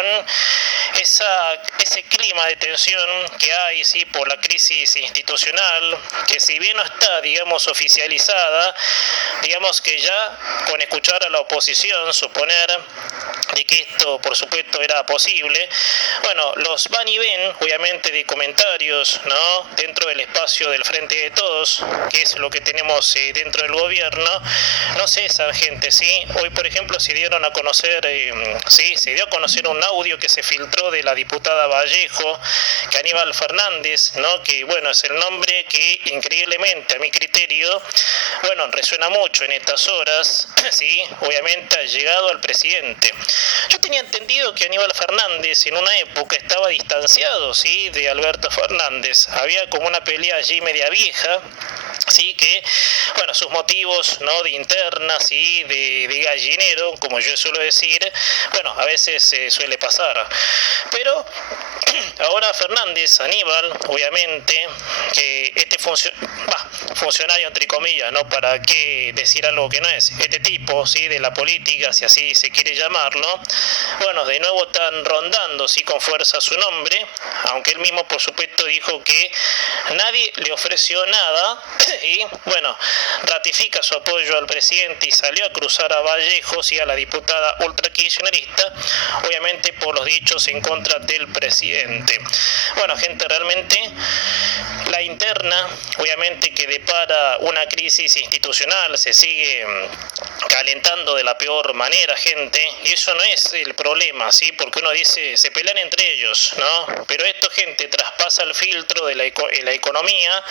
con ese clima de tensión que hay, ¿sí?, por la crisis institucional, que si bien no está, digamos, oficializada, digamos que ya con escuchar a la oposición suponer de que esto por supuesto era posible, bueno, los van y ven obviamente de comentarios, ¿no?, dentro del espacio del Frente de Todos, que es lo que tenemos dentro del gobierno, no cesan, gente, ¿sí? Hoy por ejemplo se dio a conocer un audio que se filtró de la diputada Vallejo, que Aníbal Fernández, ¿no?, que bueno, es el nombre que increíblemente a mi criterio, bueno, resuena mucho en estas horas, sí, obviamente ha llegado al presidente. Yo tenía entendido que Aníbal Fernández en una época estaba distanciado, sí, de Alberto Fernández. Había como una pelea allí media vieja, sí, que bueno, sus motivos, ¿no?, de interna, sí, de gallinero, como yo suelo decir, bueno, a veces suele pasar. Pero ahora Fernández, Aníbal, obviamente, que este funcionario entre comillas, ¿no?, para qué decir algo que no es, este tipo, sí, de la política, si así se quiere llamarlo, bueno, de nuevo están rondando, sí, con fuerza su nombre, aunque él mismo por supuesto dijo que nadie le ofreció nada y bueno, ratifica su apoyo al presidente y salió a cruzar a Vallejos y a la diputada ultra-kirchnerista, obviamente por los dichos en contra del presidente. Bueno, gente, realmente la interna, obviamente que depara una crisis institucional, se sigue calentando de la peor manera, gente, y eso no es el problema, ¿sí?, porque uno dice, se pelean entre ellos, ¿no?, pero esto, gente, traspasa el filtro de la economía.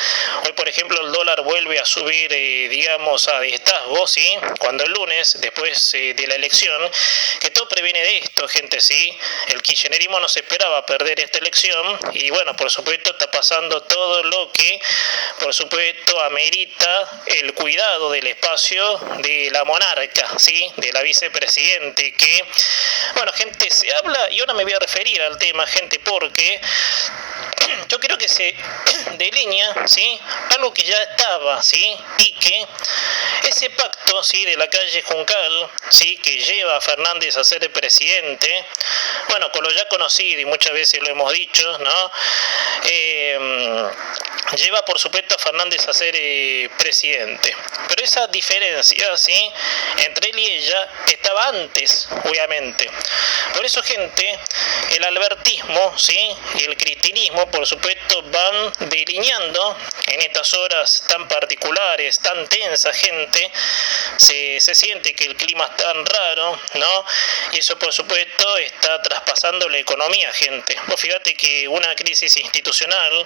Hoy, por ejemplo, el dólar vuelve a subir, digamos, a destazgo, ¿sí?, cuando el lunes, después de la elección, que todo previene de esto, gente, ¿sí?, el kirchnerismo no se esperaba perder esta elección, y bueno, por supuesto está pasando todo lo que, por supuesto, amerita el cuidado del espacio de la monarca, ¿sí?, de la vicepresidente, que, bueno, gente, se habla, y ahora me voy a referir al tema, gente, porque yo creo que se delinea, ¿sí?, algo que ya estaba, ¿sí?, y que ese pacto, ¿sí?, de la calle Juncal, ¿sí?, que lleva a Fernández a ser el presidente, bueno, con lo ya conocido y muchas veces lo hemos dicho, ¿no?, lleva por supuesto a Fernández a ser presidente, pero esa diferencia, ¿sí?, entre él y ella estaba antes, obviamente. Por eso, gente, el albertismo, ¿sí?, y el cristinismo, por supuesto, van delineando en estas horas tan particulares, tan tensas, gente. Se siente que el clima es tan raro, ¿no?, y eso por supuesto está traspasando la economía, gente. Vos fíjate que una crisis institucional,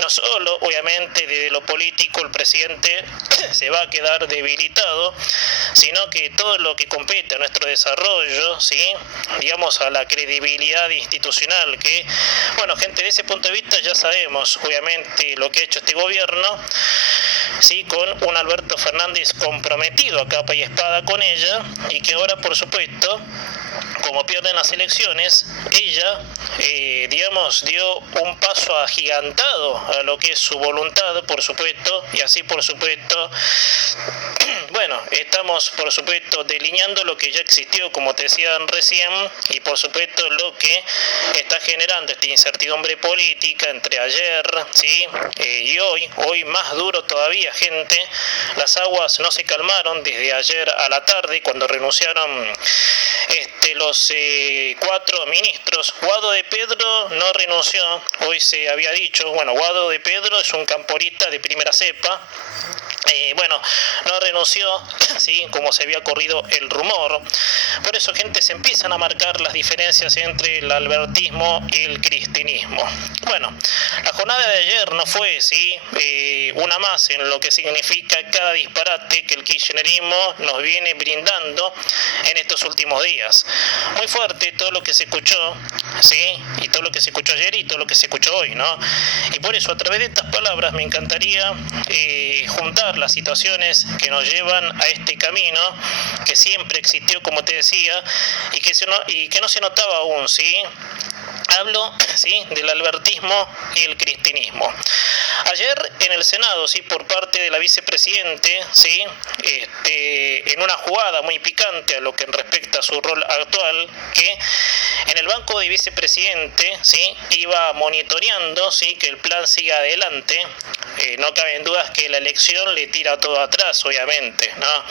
no solo obviamente desde lo político el presidente se va a quedar debilitado, sino que todo lo que compete a nuestro desarrollo, ¿sí?, digamos, a la credibilidad institucional, que, bueno, gente, de ese punto de vista ya sabemos obviamente lo que ha hecho este gobierno, sí, con un Alberto Fernández comprometido a capa y espada con ella, y que ahora por supuesto, como pierden las elecciones, ella, digamos, dio un paso agigantado a lo que es su voluntad, por supuesto, y así por supuesto, bueno, estamos por supuesto delineando lo que ya existió, como te decían recién, y por supuesto lo que está generando esta incertidumbre política entre ayer, ¿sí?, y hoy más duro todavía, gente. Las aguas no se calmaron desde ayer a la tarde, cuando renunciaron los 4 ministros. Guado de Pedro no renunció, hoy se había dicho, bueno, Guado de Pedro es un camporista de primera cepa, bueno, no renunció, ¿sí?, como se había corrido el rumor. Por eso, gente, se empiezan a marcar las diferencias entre el albertismo y el cristinismo. Bueno, la jornada de ayer no fue, ¿sí?, una más en lo que significa cada disparate que el kirchnerismo nos viene brindando en estos últimos días. Muy fuerte todo lo que se escuchó, ¿sí?, y todo lo que se escuchó ayer y todo lo que se escuchó hoy, ¿no? Y por eso, a través de estas palabras, me encantaría juntar las situaciones que nos llevan a este camino que siempre existió, como te decía, y que no se notaba aún, ¿sí? Hablo, ¿sí?, del albertismo y el cristinismo. Ayer en el Senado, ¿sí?, por parte de la vicepresidente, ¿sí?, en una jugada muy picante a lo que respecta a su rol actual, que En el banco de vicepresidente, ¿sí?, iba monitoreando, ¿sí?, que el plan siga adelante. No caben dudas que la elección le tira todo atrás, obviamente, ¿no?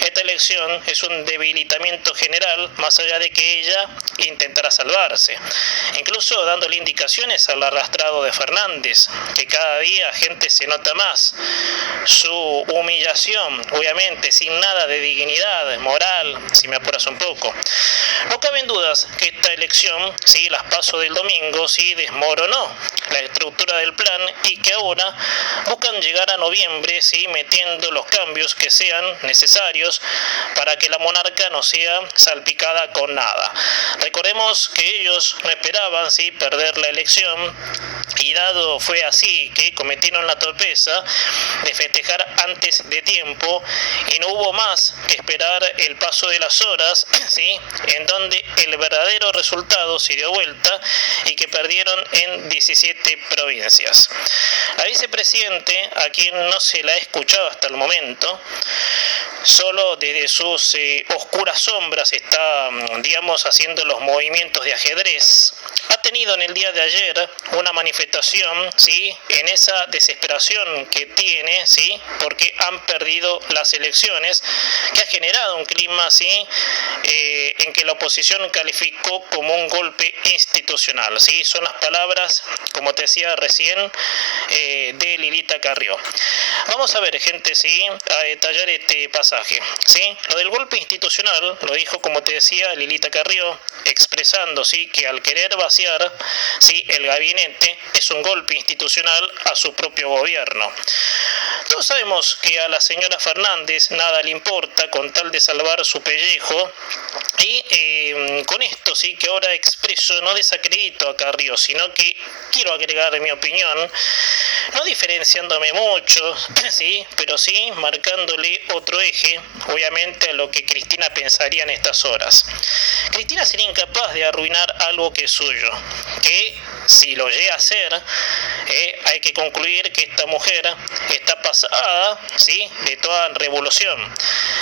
Esta elección es un debilitamiento general, más allá de que ella intentara salvarse, incluso dándole indicaciones al arrastrado de Fernández, que cada día gente se nota más su humillación, obviamente sin nada de dignidad moral, si me apuras un poco. No caben dudas que esta elección, sí, las PASO del domingo, sí, desmoronó la estructura del plan y que ahora buscan llegar a noviembre, sí, metiendo los cambios que sean necesarios para que la monarca no sea salpicada con nada. Recordemos que ellos no esperaban, sí, perder la elección, y dado fue así que cometieron la torpeza de festejar antes de tiempo y no hubo más que esperar el paso de las horas, ¿sí?, en donde el verdadero resultado se dio vuelta y que perdieron en 17 provincias. La vicepresidente, a quien no se la ha escuchado hasta el momento, solo desde sus oscuras sombras está, digamos, haciendo los movimientos de ajedrez. Ha tenido en el día de ayer una manifestación, ¿sí?, en esa desesperación que tiene, ¿sí?, porque han perdido las elecciones, que ha generado un clima, ¿sí?, en que la oposición calificó como un golpe institucional, ¿sí? Son las palabras, como te decía recién, de Lilita Carrió. Vamos a ver, gente, ¿sí?, a detallar este pasaje, ¿sí? Lo del golpe institucional lo dijo, como te decía, Lilita Carrió, expresando, ¿sí?, que al querer vaciar, ¿sí?, el gabinete es un golpe institucional a su propio gobierno. Todos sabemos que a la señora Fernández nada le importa con tal de salvar su pellejo, y con esto, sí, que ahora expreso, no desacredito a Carrió, sino que quiero agregar mi opinión, no diferenciándome mucho, sí, pero sí marcándole otro eje, obviamente, a lo que Cristina pensaría en estas horas. Cristina sería incapaz de arruinar algo que es suyo, que si lo llega a hacer, hay que concluir que esta mujer está pasada, ¿sí?, de toda revolución.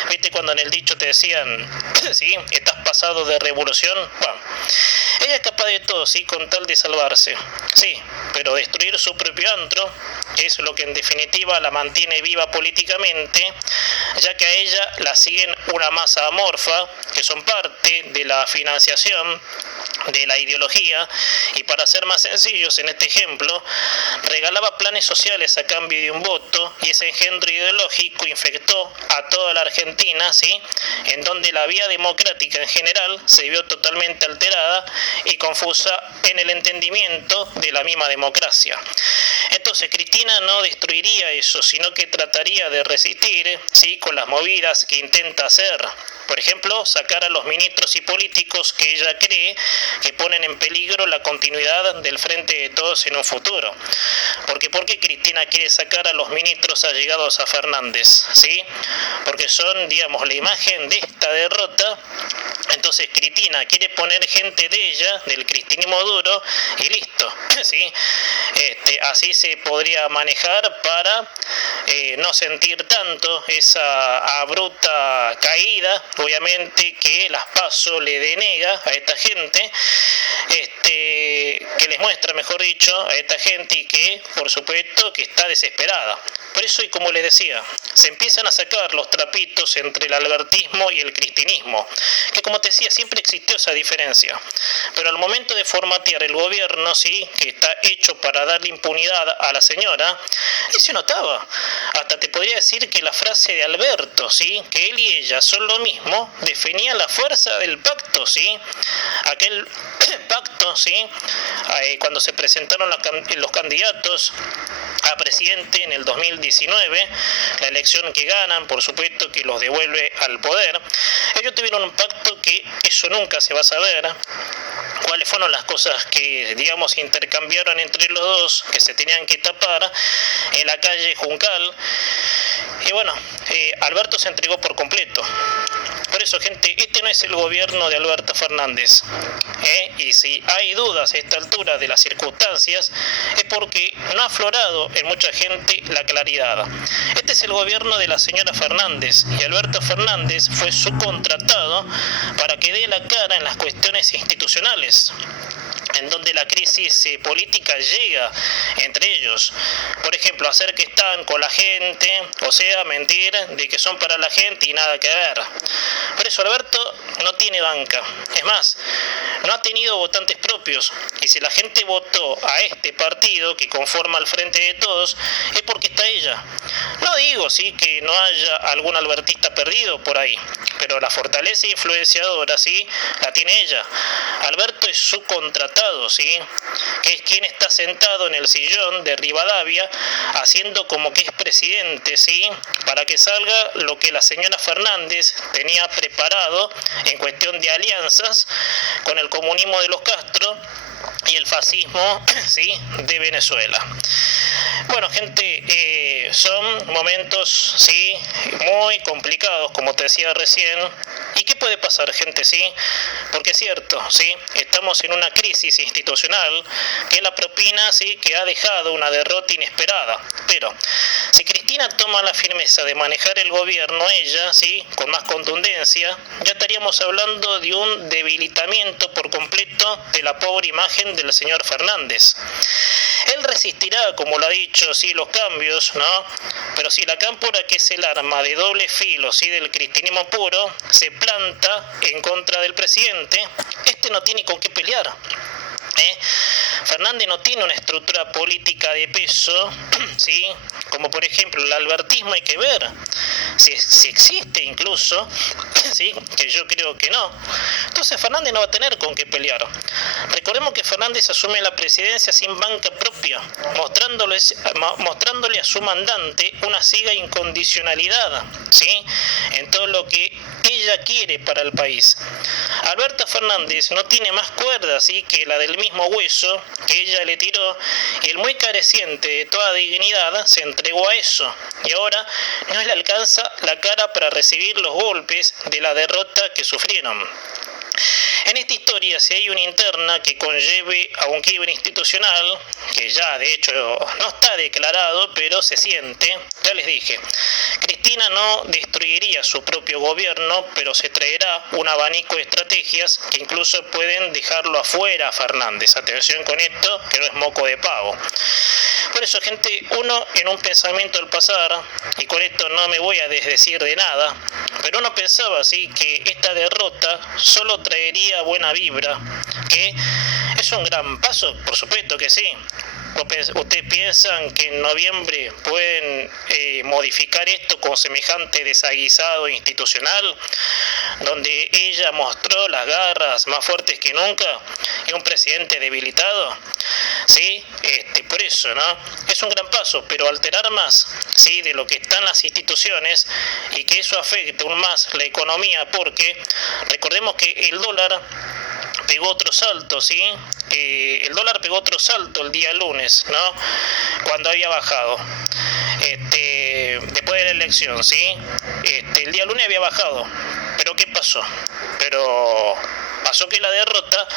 ¿Viste cuando en el dicho te decían, sí, estás pasado de revolución? Bueno, ella es capaz de todo, sí, con tal de salvarse, sí, pero destruir su propio antro, que es lo que en definitiva la mantiene viva políticamente, ya que a ella la siguen una masa amorfa, que son parte de la financiación de la ideología, y para ser más sencillos en este ejemplo, regalaba planes sociales a cambio de un voto, y ese engendro ideológico infectó a toda la Argentina, ¿sí?, en donde la vía democrática en general se vio totalmente alterada y confusa en el entendimiento de la misma democracia. Entonces Cristina no destruiría eso, sino que trataría de resistir, ¿sí?, con las movidas que intenta hacer. Por ejemplo, sacar a los ministros y políticos que ella cree que ponen en peligro la continuidad del Frente de Todos en un futuro. ¿Por qué Cristina quiere sacar a los ministros allegados a Fernández? ¿Sí? Porque son, digamos, la imagen de esta derrota. Entonces Cristina quiere poner gente de ella, del cristinismo duro, y listo, ¿sí? Así se podría manejar para no sentir tanto esa abrupta caída, obviamente, que las PASO le denega a esta gente, que les muestra, mejor dicho, a esta gente, y que, por supuesto, que está desesperada. Por eso, y como les decía, se empiezan a sacar los trapitos entre el albertismo y el cristinismo, que, como te decía, siempre existió esa diferencia. Pero al momento de formatear el gobierno, sí, que está hecho para darle impunidad a la señora, y se notaba. Hasta te podría decir que la frase de Alberto, ¿sí?, que él y ella son lo mismo, definía la fuerza del pacto, ¿sí? Aquel pacto, ¿sí?, cuando se presentaron los candidatos a presidente en el 2019, la elección que ganan, por supuesto, que los devuelve al poder. Ellos tuvieron un pacto que eso nunca se va a saber. ¿Cuáles fueron las cosas que, digamos, intercambiaron entre los dos, que se tenían que tapar en la calle Juncal? Y bueno, Alberto se entregó por completo. Por eso, gente, este no es el gobierno de Alberto Fernández. Y si hay dudas a esta altura de las circunstancias, es porque no ha aflorado en mucha gente la claridad. Este es el gobierno de la señora Fernández, y Alberto Fernández fue subcontratado para que dé la cara en las cuestiones institucionales, en donde la crisis política llega entre ellos. Por ejemplo, hacer que están con la gente, o sea, mentir de que son para la gente y nada que ver. Por eso Alberto no tiene banca. Es más, no ha tenido votantes propios. Y si la gente votó a este partido que conforma el Frente de Todos, es porque está ella. No digo, sí, que no haya algún albertista perdido por ahí, pero la fortaleza influenciadora, sí, la tiene ella. Alberto es subcontratado, sí, que es quien está sentado en el sillón de Rivadavia haciendo como que es presidente, sí, para que salga lo que la señora Fernández tenía preparado en cuestión de alianzas con el comunismo de los Castro y el fascismo, sí, de Venezuela. Bueno, gente, son momentos, sí, muy complicados, como te decía recién. ¿Y qué puede pasar, gente? Sí, porque es cierto, sí, estamos en una crisis institucional que es la propina, sí, que ha dejado una derrota inesperada. Pero si Cristina toma la firmeza de manejar el gobierno ella, sí, con más contundencia, ya estaríamos hablando de un debilitamiento por completo de la pobre imagen del señor Fernández. Él resistirá, como lo ha dicho, sí, los cambios, ¿no? Pero si la cámpora, que es el arma de doble filo, sí, del cristianismo puro, se planta en contra del presidente, este no tiene con qué pelear. Fernández no tiene una estructura política de peso, ¿sí? Como por ejemplo el albertismo. Hay que ver si existe incluso, ¿sí? Que yo creo que no. Entonces Fernández no va a tener con qué pelear. Recordemos que Fernández asume la presidencia sin banca propia, mostrándole a su mandante una ciega incondicionalidad, ¿sí? En todo lo que ella quiere para el país. Alberto Fernández no tiene más cuerda, ¿sí?, que la del mismo hueso que ella le tiró, y el muy careciente de toda dignidad se entregó a eso, y ahora no le alcanza la cara para recibir los golpes de la derrota que sufrieron. En esta historia, si hay una interna que conlleve a un quiebre institucional, que ya de hecho no está declarado, pero se siente, ya les dije, Cristina no destruiría su propio gobierno, pero se traerá un abanico de estrategias que incluso pueden dejarlo afuera a Fernández. Atención con esto, que no es moco de pavo. Por eso, gente, uno en un pensamiento al pasar, y con esto no me voy a desdecir de nada, pero uno pensaba así que esta derrota solo traería buena vibra, que es un gran paso, por supuesto que sí. ¿Ustedes piensan que en noviembre pueden modificar esto con semejante desaguisado institucional, donde ella mostró las garras más fuertes que nunca y un presidente debilitado? Sí, por eso, ¿no? Es un gran paso, pero alterar más, sí, de lo que están las instituciones, y que eso afecte aún más la economía, porque recordemos que el dólar pegó otro salto, ¿sí? El dólar pegó otro salto el día lunes, ¿no? Cuando había bajado. Después de la elección, ¿sí? El día lunes había bajado. ¿Pero qué pasó? Pasó que la derrota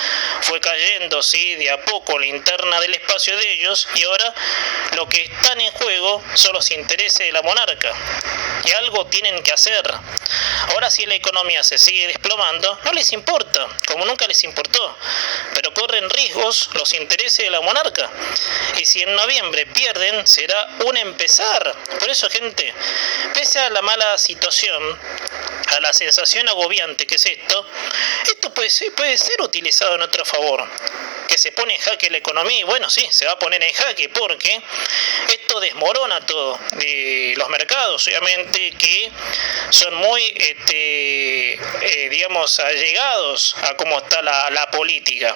fue cayendo, ¿sí?, de a poco la interna del espacio de ellos, y ahora lo que están en juego son los intereses de la monarca, y algo tienen que hacer. Ahora, si la economía se sigue desplomando, no les importa, como nunca les importó, pero corren riesgos los intereses de la monarca, y si en noviembre pierden, será un empezar. Por eso, gente, pese a la mala situación, a la sensación agobiante que es esto puede ser utilizado en nuestro favor. Que se pone en jaque la economía, y bueno, sí, se va a poner en jaque porque esto desmorona todo. Los mercados, obviamente, que son muy, digamos, allegados a cómo está la política.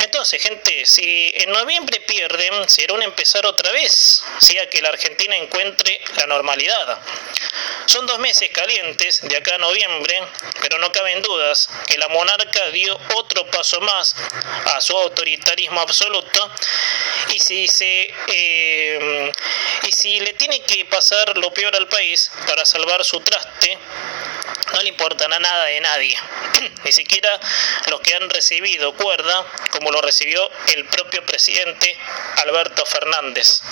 Entonces, gente, si en noviembre pierden, será un empezar otra vez, ¿sí?, a que la Argentina encuentre la normalidad. Son 2 meses calientes de acá a noviembre, pero no caben dudas que la monarca dio otro paso más a su autoritarismo absoluto, y si le tiene que pasar lo peor al país para salvar su traste, no le importará nada de nadie, ni siquiera los que han recibido cuerda, como lo recibió el propio presidente Alberto Fernández.